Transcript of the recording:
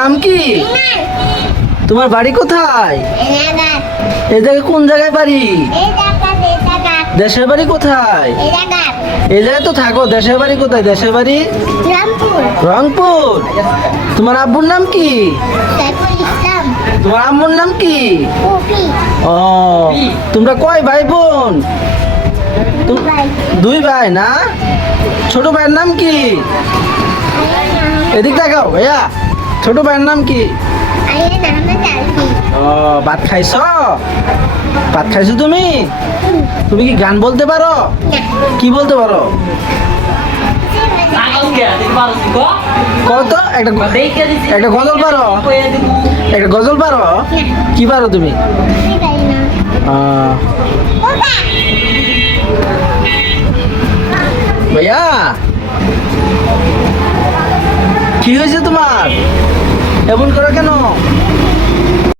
নাম কি? তোমার বাড়ি কোথায়? এই জায়গায় কোন জায়গায় বাড়ি? দেশের বাড়ি কোথায়? এই জায়গায় তো থাকো, দেশের বাড়ি কোথায়? দেশের বাড়ি রংপুর। তোমার আব্বুর নাম কি? তোমার আম্মুর নাম কি? ও, তোমরা কয় ভাই বোন? দুই ভাই না? ছোট ভাইয়ের নাম কি? এদিক দেখাও ভাইয়া, ছোট ভাইয়ের নাম কি? ও, ভাত খাইছো? ভাত খাইছো তুমি? তুমি কি গান বলতে পারো? কি বলতে পারো? কত একটা একটা গজল পারো? একটা গজল পারো? কি পারো তুমি? ভাইয়া, কি হয়েছে তোমার? এমন করো কেন?